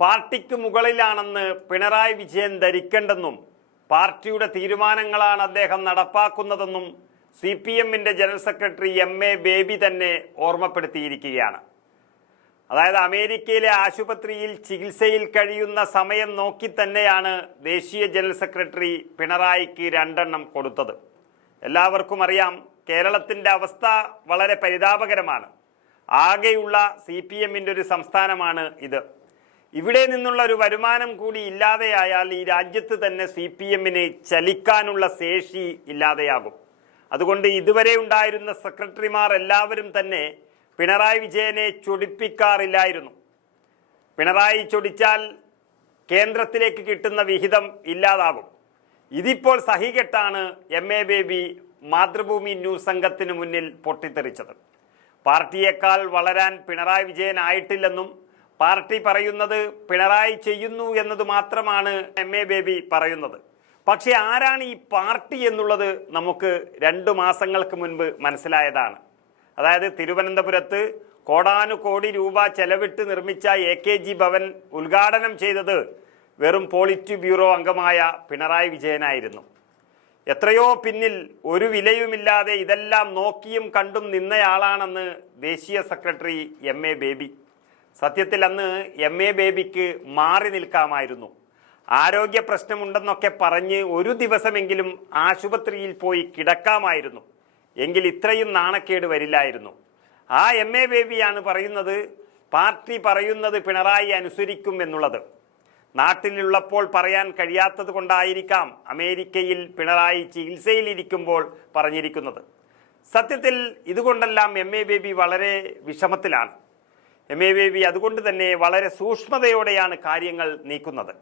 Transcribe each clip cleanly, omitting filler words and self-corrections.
പാർട്ടിക്ക് മുകളിലാണെന്ന് പിണറായി വിജയൻ ധരിക്കേണ്ടെന്നും പാർട്ടിയുടെ തീരുമാനങ്ങളാണ് അദ്ദേഹം നടപ്പാക്കുന്നതെന്നും CPM-ന്റെ ജനറൽ സെക്രട്ടറി MA ബേബി തന്നെ ഓർമ്മപ്പെടുത്തിയിരിക്കുകയാണ്. അതായത് അമേരിക്കയിലെ ആശുപത്രിയിൽ ചികിത്സയിൽ കഴിയുന്ന സമയം നോക്കി തന്നെയാണ് ദേശീയ ജനറൽ സെക്രട്ടറി പിണറായിക്ക് 2 എണ്ണം കൊടുത്തത്. എല്ലാവർക്കും അറിയാം, കേരളത്തിൻ്റെ അവസ്ഥ വളരെ പരിതാപകരമാണ്. ആകെയുള്ള CPM-ന്റെ ഒരു സംസ്ഥാനമാണ് ഇത്. ഇവിടെ നിന്നുള്ള ഒരു വരുമാനം കൂടി ഇല്ലാതെയായാൽ ഈ രാജ്യത്ത് തന്നെ CPM-ന് ചലിക്കാനുള്ള ശേഷി ഇല്ലാതെയാകും. അതുകൊണ്ട് ഇതുവരെ ഉണ്ടായിരുന്ന സെക്രട്ടറിമാർ എല്ലാവരും തന്നെ പിണറായി വിജയനെ ചൊടിപ്പിക്കാറില്ലായിരുന്നു. പിണറായി ചൊടിച്ചാൽ കേന്ദ്രത്തിലേക്ക് കിട്ടുന്ന വിഹിതം ഇല്ലാതാകും. ഇതിപ്പോൾ സഹികെട്ടാണ് MA ബേബി മാതൃഭൂമി ന്യൂസ് സംഘത്തിന് മുന്നിൽ പൊട്ടിത്തെറിച്ചത്. പാർട്ടിയേക്കാൾ വളരാൻ പിണറായി വിജയൻ ആയിട്ടില്ലെന്നും പാർട്ടി പറയുന്നത് പിണറായി ചെയ്യുന്നു എന്നത് മാത്രമാണ് MA ബേബി പറയുന്നത്. പക്ഷേ ആരാണ് ഈ പാർട്ടി എന്നുള്ളത് നമുക്ക് 2 മാസങ്ങൾക്ക് മുൻപ് മനസ്സിലായതാണ്. അതായത് തിരുവനന്തപുരത്ത് കോടാനുകോടി രൂപ ചെലവിട്ട് നിർമ്മിച്ച AKG ഭവൻ ഉദ്ഘാടനം ചെയ്തത് വെറും പോളിറ്റ് ബ്യൂറോ അംഗമായ പിണറായി വിജയനായിരുന്നു. എത്രയോ പിന്നിൽ ഒരു വിലയുമില്ലാതെ ഇതെല്ലാം നോക്കിയും കണ്ടും നിന്നയാളാണെന്ന് ദേശീയ സെക്രട്ടറി MA ബേബി. സത്യത്തിൽ അന്ന് MA ബേബിക്ക് മാറി നിൽക്കാമായിരുന്നു. ആരോഗ്യ പ്രശ്നമുണ്ടെന്നൊക്കെ പറഞ്ഞ് ഒരു ദിവസമെങ്കിലും ആശുപത്രിയിൽ പോയി കിടക്കാമായിരുന്നു. എങ്കിൽ ഇത്രയും നാണക്കേട് വരില്ലായിരുന്നു. ആ MA ബേബിയാണ് പറയുന്നത് പാർട്ടി പറയുന്നത് പിണറായി അനുസരിക്കും എന്നുള്ളത്. നാട്ടിലുള്ളപ്പോൾ പറയാൻ കഴിയാത്തത് കൊണ്ടായിരിക്കാം അമേരിക്കയിൽ പിണറായി ചികിത്സയിലിരിക്കുമ്പോൾ പറഞ്ഞിരിക്കുന്നത്. സത്യത്തിൽ ഇതുകൊണ്ടെല്ലാം MA ബേബി വളരെ വിഷമത്തിലാണ്. MA ബേബി അതുകൊണ്ട് തന്നെ വളരെ സൂക്ഷ്മതയോടെയാണ് കാര്യങ്ങൾ നീക്കുന്നത്.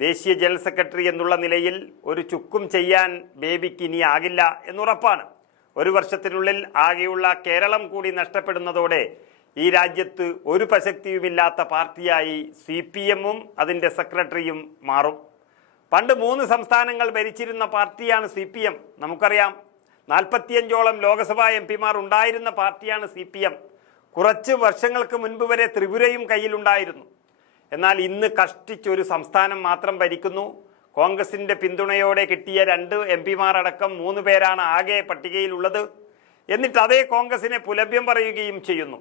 ദേശീയ ജനറൽ സെക്രട്ടറി എന്നുള്ള നിലയിൽ ഒരു ചുക്കും ചെയ്യാൻ ബേബിക്ക് ഇനി ആകില്ല എന്നുറപ്പാണ്. 1 വർഷത്തിനുള്ളിൽ ആകെയുള്ള കേരളം കൂടി നഷ്ടപ്പെടുന്നതോടെ ഈ രാജ്യത്ത് ഒരു പ്രസക്തിയുമില്ലാത്ത പാർട്ടിയായി CPM-ഉം അതിൻ്റെ സെക്രട്ടറിയും മാറും. പണ്ട് 3 സംസ്ഥാനങ്ങൾ ഭരിച്ചിരുന്ന പാർട്ടിയാണ് CPM. നമുക്കറിയാം, 45ഓളം ലോക്സഭാ MP-മാർ ഉണ്ടായിരുന്ന പാർട്ടിയാണ് CPM. കുറച്ച് വർഷങ്ങൾക്ക് മുൻപ് വരെ ത്രിപുരയും കയ്യിലുണ്ടായിരുന്നു. എന്നാൽ ഇന്ന് കഷ്ടിച്ചൊരു സംസ്ഥാനം മാത്രം ഭരിക്കുന്നു. കോൺഗ്രസിൻ്റെ പിന്തുണയോടെ കിട്ടിയ 2 MP-മാർ അടക്കം 3 പേരാണ് ആകെ പട്ടികയിലുള്ളത്. എന്നിട്ട് അതേ കോൺഗ്രസിനെ പുലഭ്യം പറയുകയും ചെയ്യുന്നു.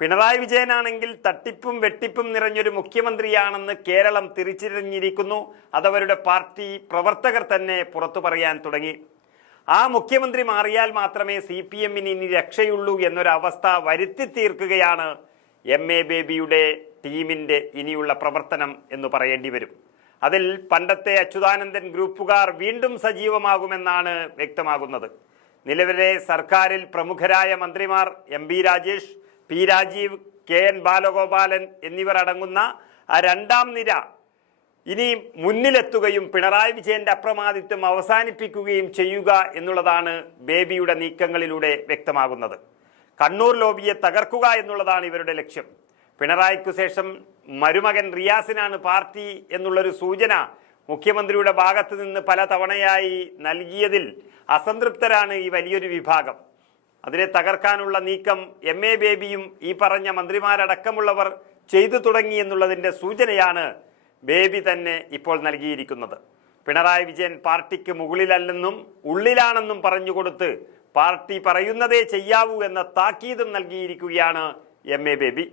പിണറായി വിജയനാണെങ്കിൽ തട്ടിപ്പും വെട്ടിപ്പും നിറഞ്ഞൊരു മുഖ്യമന്ത്രിയാണെന്ന് കേരളം തിരിച്ചറിഞ്ഞിരിക്കുന്നു. അതവരുടെ പാർട്ടി പ്രവർത്തകർ തന്നെ പുറത്തു പറയാൻ തുടങ്ങി. ആ മുഖ്യമന്ത്രി മാറിയാൽ മാത്രമേ CPM-ന് ഇനി രക്ഷയുള്ളൂ എന്നൊരവസ്ഥ വരുത്തി തീർക്കുകയാണ് MA ബേബിയുടെ ടീമിൻ്റെ ഇനിയുള്ള പ്രവർത്തനം എന്ന് പറയേണ്ടി വരും. അതിൽ പണ്ടത്തെ അച്യുതാനന്ദൻ ഗ്രൂപ്പുകാർ വീണ്ടും സജീവമാകുമെന്നാണ് വ്യക്തമാകുന്നത്. നിലവിലെ സർക്കാരിൽ പ്രമുഖരായ മന്ത്രിമാർ MB Rajesh, P Rajeev, KN Balagopalan എന്നിവർ അടങ്ങുന്ന ആ 2ാം നിര ഇനി മുന്നിലെത്തുകയും പിണറായി വിജയന്റെ അപ്രമാദിത്വം അവസാനിപ്പിക്കുകയും ചെയ്യുക എന്നുള്ളതാണ് ബേബിയുടെ നീക്കങ്ങളിലൂടെ വ്യക്തമാകുന്നത്. കണ്ണൂർ ലോബിയെ തകർക്കുക എന്നുള്ളതാണ് ഇവരുടെ ലക്ഷ്യം. പിണറായിക്കു ശേഷം മരുമകൻ റിയാസിനാണ് പാർട്ടി എന്നുള്ളൊരു സൂചന മുഖ്യമന്ത്രിയുടെ ഭാഗത്ത് നിന്ന് പല തവണയായി നൽകിയതിൽ അസംതൃപ്തരാണ് ഈ വലിയൊരു വിഭാഗം. അതിനെ തകർക്കാനുള്ള നീക്കം MA ബേബിയും ഈ പറഞ്ഞ മന്ത്രിമാരടക്കമുള്ളവർ ചെയ്തു തുടങ്ങി എന്നുള്ളതിൻ്റെ സൂചനയാണ് ബേബി തന്നെ ഇപ്പോൾ നൽകിയിരിക്കുന്നത്. പിണറായി വിജയൻ പാർട്ടിക്ക് മുകളിലല്ലെന്നും ഉള്ളിലാണെന്നും പറഞ്ഞുകൊടുത്ത് പാർട്ടി പറയുന്നതേ ചെയ്യാവൂ എന്ന താക്കീതും നൽകിയിരിക്കുകയാണ് MA ബേബി.